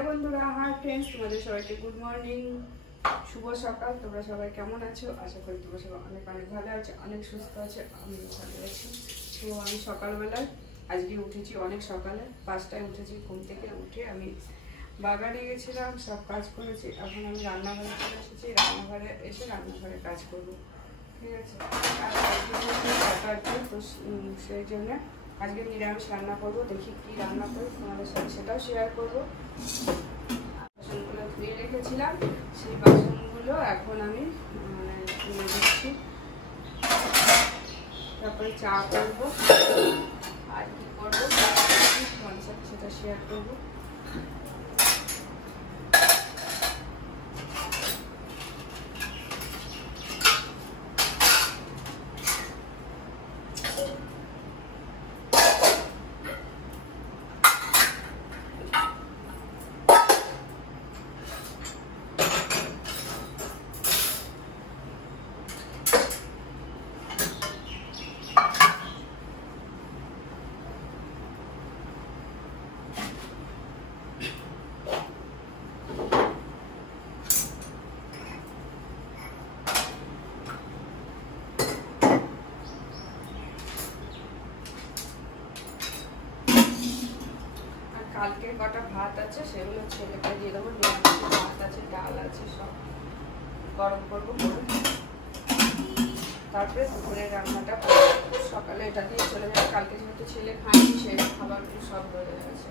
Hello বন্ধুরা, hi friends, তোমাদের সবাইকে গুড মর্নিং, শুভ সকাল। তোমরা সবাই কেমন আছো? আশা করি তোমরা সবাই অনেক অনেক ভালো আছো, অনেক সুস্থ আছে, আমি ভালো আছি। তো আমি সকালবেলায় আজকে উঠেছি অনেক সকালে, 5টায় উঠেছি। ঘুম থেকে উঠে আমি বাগানে গেছিলাম, সব কাজ করেছি। এখন আমি রান্নাঘরে চলে এসেছি, রান্নাঘরে এসে রান্নাঘরে কাজ করবো, ঠিক আছে। আর আজকে তো সেই জন্য আজকে নিরামিষ রান্না করবো। দেখি কি রান্না করি, তোমাদের সাথে সেটাও শেয়ার করবো। বাসনগুলো ধুয়ে রেখেছিলাম, সেই বাসনগুলো এখন আমি ধুয়ে দিচ্ছি। তারপরে চা করবো, আর কি করবো তোমাদের সাথে সেটা শেয়ার করবো। কালকে কটা ভাত আছে, সেগুলো ছেলেকে দিয়ে দেবো। ভাত আছে, ডাল আছে, সব গরম করবো করে তারপরে দুপুরের রান্নাটা সকালে এটা দিয়ে চলে যাবে। কালকে যেহেতু ছেলে খায়নি, সেই খাবারগুলো সব রয়ে গেছে।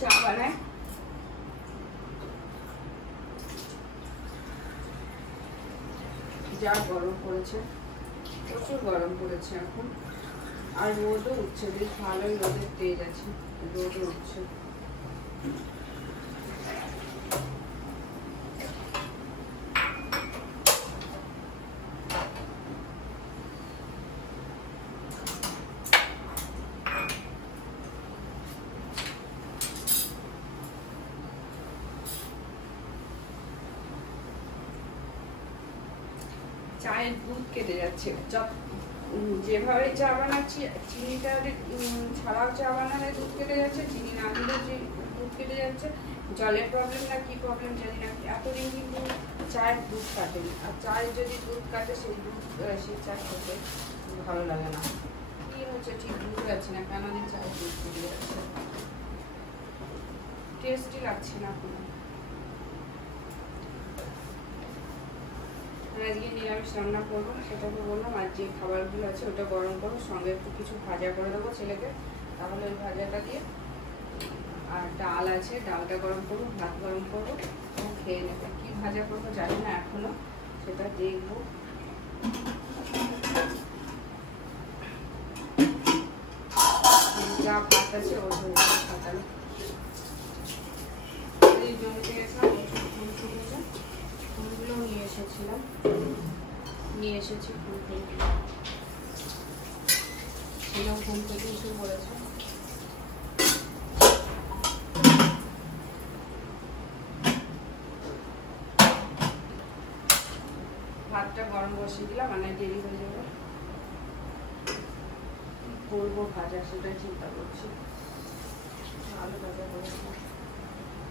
চা বানায়, যা গরম পড়েছে, প্রচুর গরম পড়েছে এখন। আর রোদও উঠছে, বেশ ভালোই রোদের তেজ আছে, রোদও উঠছে। চায়ের দুধ কেটে যাচ্ছে, যেভাবে চা বানাচ্ছি চিনিটা ছাড়াও চা বানালে দুধ কেটে যাচ্ছে, চিনি না দিলে যে দুধ কেটে যাচ্ছে। জলের প্রবলেম না কি প্রবলেম জানি না, এতদিন কিন্তু চায়ের দুধ কাটেনি। আর চায়ের যদি দুধ কাটে, সেই দুধ সেই চা খেতে ভালো লাগে না। কি হচ্ছে ঠিক বুঝতে পারছি না, কেন দিন চায়ের দুধ কেটে যাচ্ছে, টেস্টি লাগছে না কোনো। আজকে নিরামিষ রান্না করবো, সেটাকে বললাম। আর যে খাবারগুলো আছে ওটা গরম করবো, সঙ্গে একটু কিছু ভাজা করে দেবো ছেলেকে, তাহলে ওই ভাজাটা দিয়ে। আর ডাল আছে, ডালটা গরম করবো, ভাত গরম করবো, খেয়ে নেবে। কি ভাজা করবো জানি না এখনো, সেটা দেখবো। যা ভাত আছে ওর ফাটানো জমিতে গেছিলাম, ফুলগুলো নিয়ে এসেছিলাম, নিয়ে এসেছি ফুলগুলো। ছেলেও ঘুম থেকে উঠে পড়েছে। ভাতটা গরম বসিয়ে দিলাম, মানে দেরি হয়ে যাবে। কি করবো ভাজা, সেটাই চিন্তা করছি। আলু ভাজা করে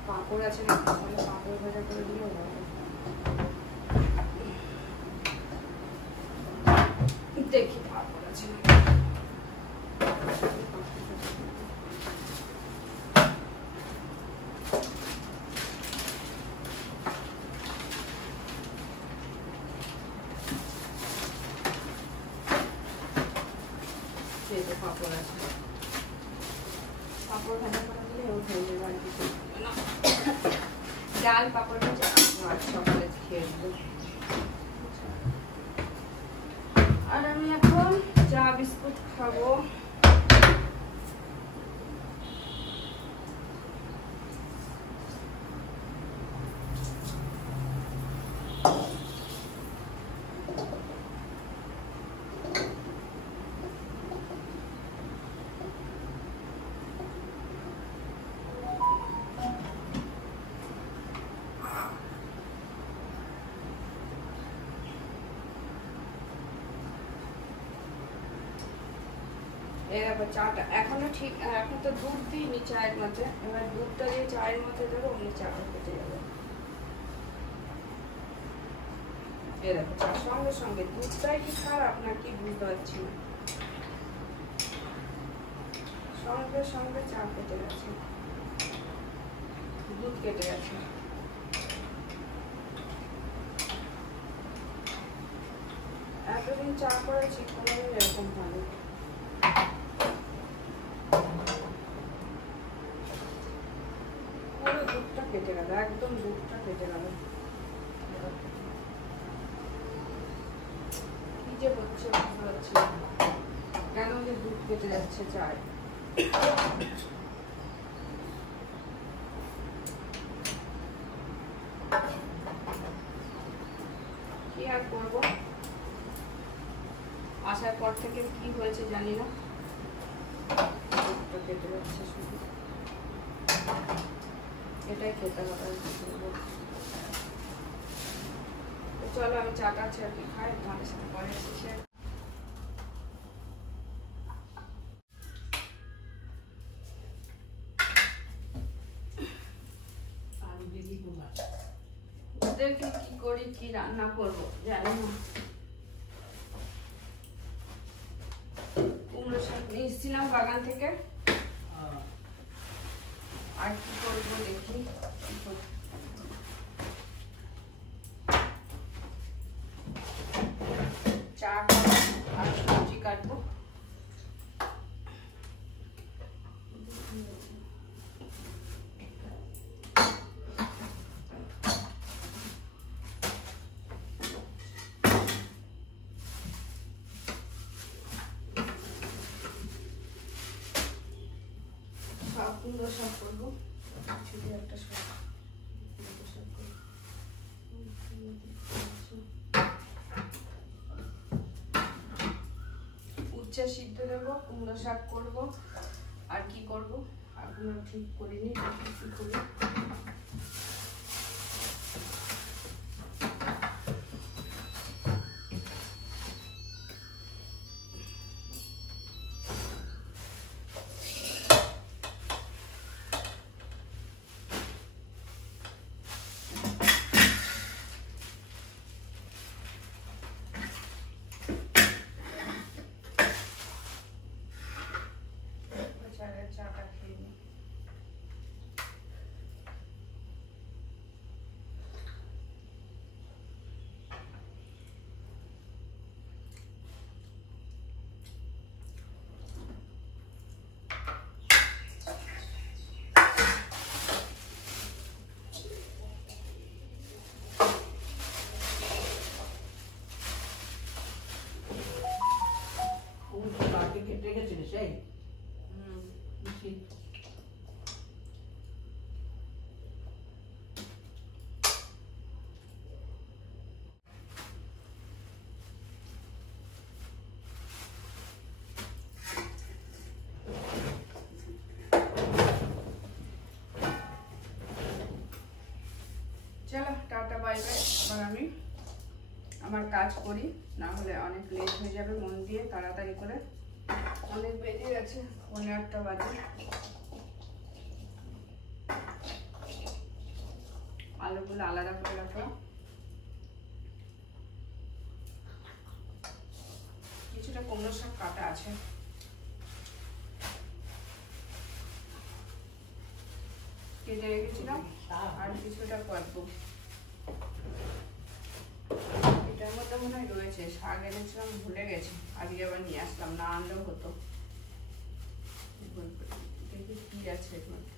পাঁপড় আছে না, তাহলে পাঁপড় ভাজা করে দিলেও ভালো। দেখি পাঁপড় আছে না। পাঁপড় আছে, পাঁপড় ভাজা করে দিলে ও হয়ে যাবে। আর কিছু ডাল পাঁপড় ভাজা সকালে খেয়ে দেবো। আর আমি এখন চা বিস্কুট খাবো। এই দেখো চাটা এখনো ঠিক, এখন তো দুধ দিইনি চায়ের মধ্যে, এবার দুধটা দিয়ে চায়ের মধ্যে দেবো, অমনি চাটা কেটে যাবে। এই দেখো চার সঙ্গে সঙ্গে দুধটাই কি খারাপ নাকি বুঝতে পারছি না, সঙ্গে সঙ্গে চা কেটে গেছে, দুধ কেটে গেছে। এতদিন চা করেছি কোনোদিন এরকম হয়নি। পুরো দুধটা কেটে গেল, একদম দুধটা কেটে গেল। কি যে হচ্ছে বুঝতে পারছি না, কেন যে দুধ কেটে যাচ্ছে চায়। কি আর করবো, আসার পর থেকে কি হয়েছে জানি না, দুধটা কেটে যাচ্ছে শুধু, এটাই খেতে হবে। চলো আমি চাটা আছে আর কি খাই, তোমাদের সাথে পরে এসে ওদেরকে কি করি, কি রান্না করবো জানি না। কুমড়ো শাক নিয়ে এসেছিলাম বাগান থেকে, আর কি করবো দেখি। চা আর সবজি কাটবো। কুমড়ো শাক করবো, শুধু একটা শাক উচ্ছে সিদ্ধ দেবো, কুমড়ো শাক করবো, আর কি করবো এখনো ঠিক করিনি, কি করি। চাটা খেয়ে নিই। কেটে গেছিল সেই চলো টাটা বাই বাই। এবার আমি আমার কাজ করি, না হলে অনেক লেট হয়ে যাবে। মন দিয়ে তাড়াতাড়ি করে, অনেক বেজে গেছে, 1:30 বাজে। আলুগুলো আলাদা করে রাখো, কিছুটা কুমড়ো শাক কাটা আছে, কেটে রেখেছিলাম, আর কিছুটা কাটবো। এটার মধ্যে মনে হয় রয়েছে, শাক এনেছিলাম ভুলে গেছি, আজকে আবার নিয়ে আসলাম, না আনলেও হতো। দেখি কি আছে এর মধ্যে।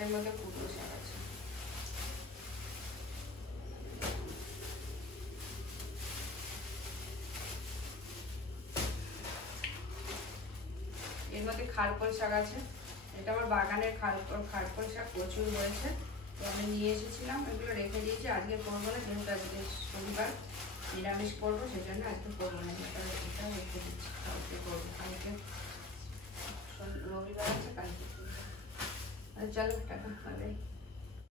এর মধ্যে কুমড়ো শাক আছে। এর মধ্যে খারকল শাক আছে, এটা আমার বাগানের খারকল শাক প্রচুর হয়েছে, তো আমি নিয়ে এসেছিলাম, এগুলো রেখে দিয়েছি। আজকে করবো না, যেহেতু আজকে শনিবার নিরামিষ করবো, সেজন্য আজকে করবো না, এটা রেখে দিচ্ছি, কালকে করবো। কালকে রবিবার আছে, কালকে করবো। চলো টাটা, বাই বাই।